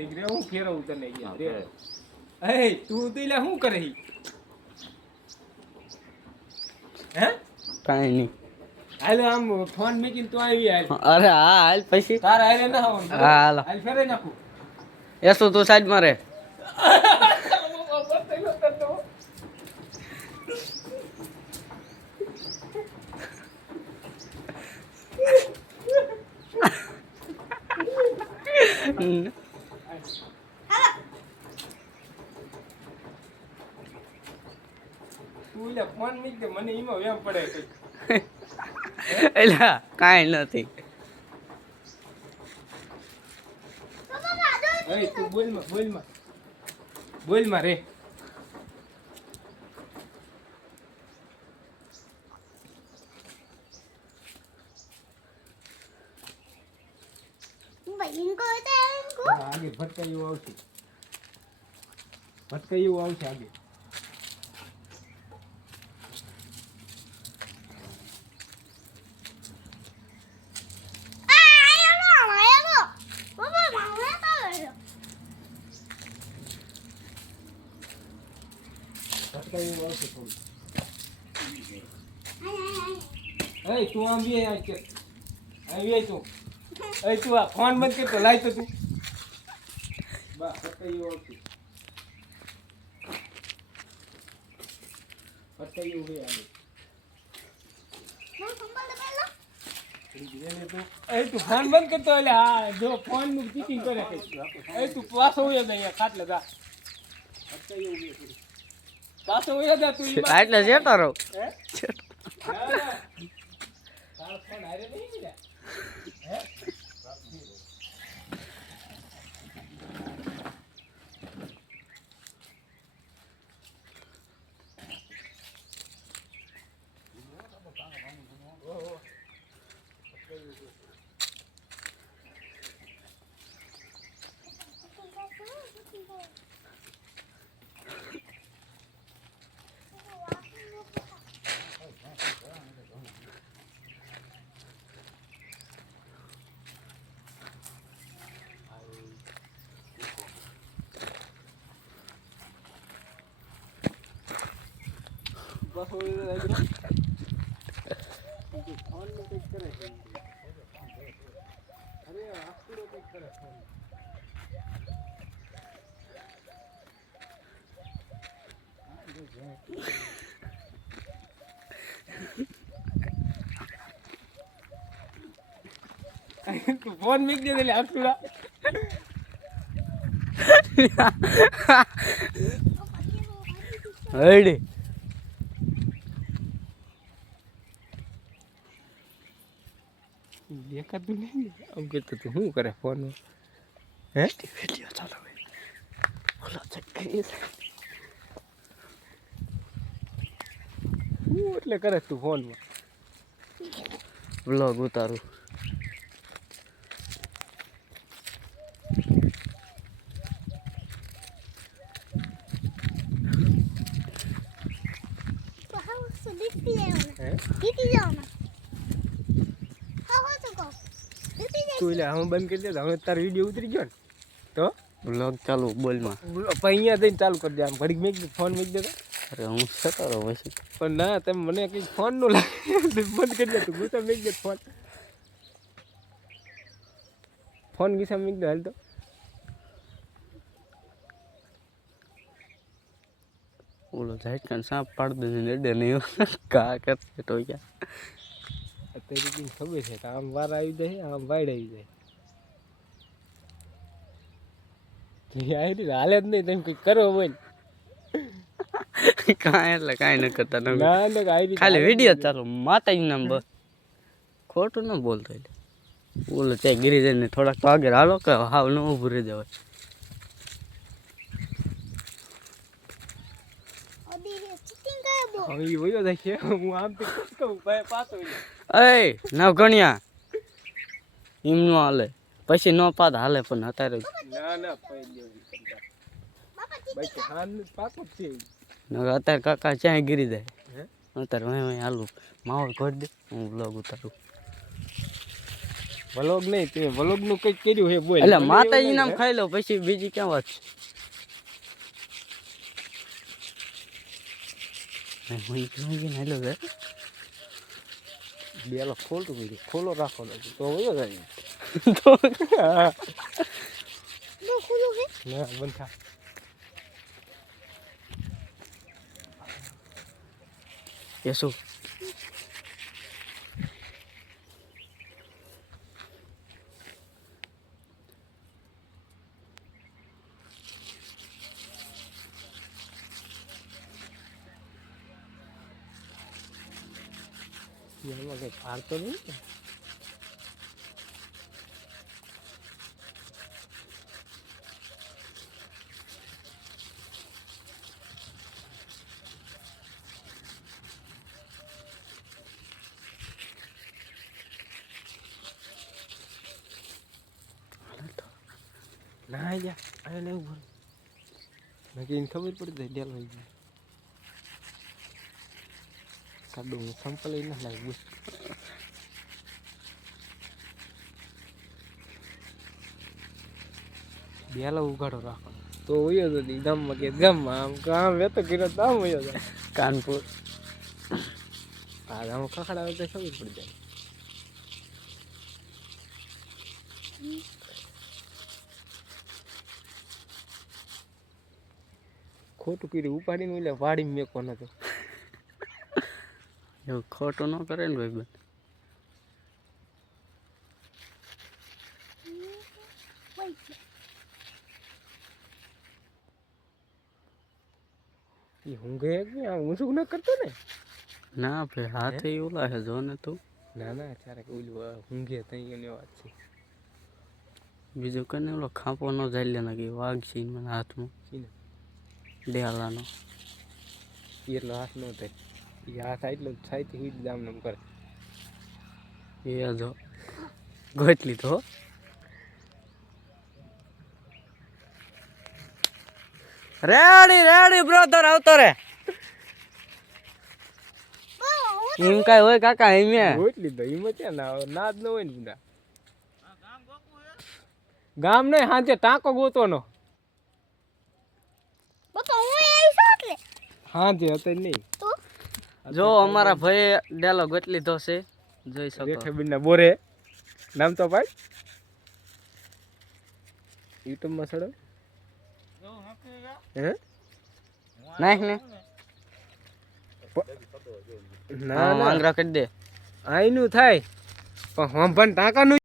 ઘડીક રે હું ફેરવું તને યાર રે એ તું તો લે શું કરે હે કાઈ નહીં હાલ આમ ફોન મૂકીને તું આવી હાલ અરે હા હાલ પછી તારા હાલે ના આવવાનું હા હાલો હાલ ફેરાઈ નાખું એસો તું સાઈડમાં રે તું લે ફોન મૂકી દે મને એમાં વેમ પડે કઈ એલા કાઈ નથી એ તું બોલમાં રે આગે ભટકાયું આવશે આગે ભટકાયું આવશે થોડું એ તું આમ બી આ કે આવી તું એ તું આ ફોન બંધ કરતો લાય તો તું બસ ભટકાયું હે આગે તું ફોન બંધ કરતો એટલે હા જો ફોન નું ચીટિંગ કરે એ તું પાછો ઉયો દે ખાટલે જા પાછો ઉયો દે તું એટલે જેતો રહો તારો ફોન હારે નહીં ને હે બસ ઓય લાગી ફોન નું કઈક કરે છે અરે આખું કઈક કરે ફોન તું ફોન મીક દે એટલે આખું હડી દેખાતું નહીં આમ કહેતો તું શું કરે ફોન હે વિડિયો ચાલો ઓલા ચેક કરી શું એટલે કરે તું ફોનમાં વ્લોગ ઉતારું તું એટલે હું બંધ કરી દે હવે તારો વિડીયો ઉતરી ગયો ને તો વ્લોગ ચાલુ બોલમાં અહીંયા જઈને ચાલુ કરી દે આમ ઘડીક મેક દે ફોન મેક દે અરે હું સતો રહો પછી પણ ના તમે મને કંઈક ફોન નો લાગે બંધ કરી દે તું ગુસ્સા મેક દે ફોન ગીસા મેક દે હાલ તો ઓલો જાય કાન સાપ પાડ દે ને ડે નહીં કા કરશે તો ક્યાં અત્યારે કંઈ ખબર છે કે આમ વાર આવી જાય આમ વાઈડ આવી જાય આવી હાલે જ નહીં તમે કંઈક કરો હોય કાંઈ એટલે કાંઈ ન કરતા તમે ના ના આવી ખાલી વિડીયો ચાલો માતાજી નામ બસ ખોટું ન બોલતો એટલે બોલો ચાય ગીરી જઈને થોડાક તો આગળ હાલો કે હાવ ન ઊભું રહી જવાય હવે વયો જાય છે હું આમ તો કહું ભાઈ પાછો એ નવ ગણ્યા એમ નો હાલે પછી નો પાદ હાલે પણ અત્યારે ના ના પૈ દેવી ભાઈ હાન પાછો છે અત્યારે કાકા ચાય ગીરી જાય હે અત્યારે હું હાલું માહોલ કરી દે હું બ્લોગ ઉતારું વ્લોગ નહીં તે વ્લોગ નું કઈક કર્યું હે બોલ એટલે માતાજી નામ ખાઈ લો પછી બીજી ક્યાં વાત છે હું હેલો રે બેલો ખોલતું કીધું ખોલો રાખો તો વયો જાય ના બંધ થા એ શું એમાં કઈ ફાળતો નહીં ને. ના જા અરે લેવું ભર બાકી એને ખબર પડી જાય ડેલ હોય જાય સાડું હું સંપલ ના લાગે બસ બેલો ઉગાડો રાખો તો વયો તો ગામમાં કે ગામમાં આમ કામ વેતો કર્યો તો આમ વયો જાય કાનપુર આ આમ ખખડાવે તો ખબર પડી જાય ખોટું કર્યું ઉપાડીને એટલે વાડી મેકો નતો એવું ખોટું ન કરે ને ભાઈ એ ઊંઘે ઊંચું ન કરતો ને ના ભાઈ હાથે ઓલા છે જો ને તું ના ના ચારે ઓલું ઊંઘે તઈ એની વાત છે બીજું કને ઓલો ખાંપો ન જાય લે કે વાઘ છે મને હાથમાં શીને ડેલાનો એટલો હાથ ન થાય એ હાથ એટલો થાય તે હુઈ જામ નમ કરે એ જો ગોટલી તો રેડી રેડી બ્રધર આવતો રે એમ કાઈ હોય કાકા એમ એટલી તો એમાં ત્યાં નાદ ન હોય ને બધા ગામ નહીં હાંજે ટાંકો ગોતવાનો હાંજે હતો નહીં જો અમારા ભાઈ ડેલો ગોટલી તો છે જોઈ શકો રેખાબીનના બોરે નામ તો ભાઈ યુટ્યુબમાં છોડો હે નાખ ને ના આંગરા કરી દે આઈનું થાય પણ હમ પણ ટાંકાનું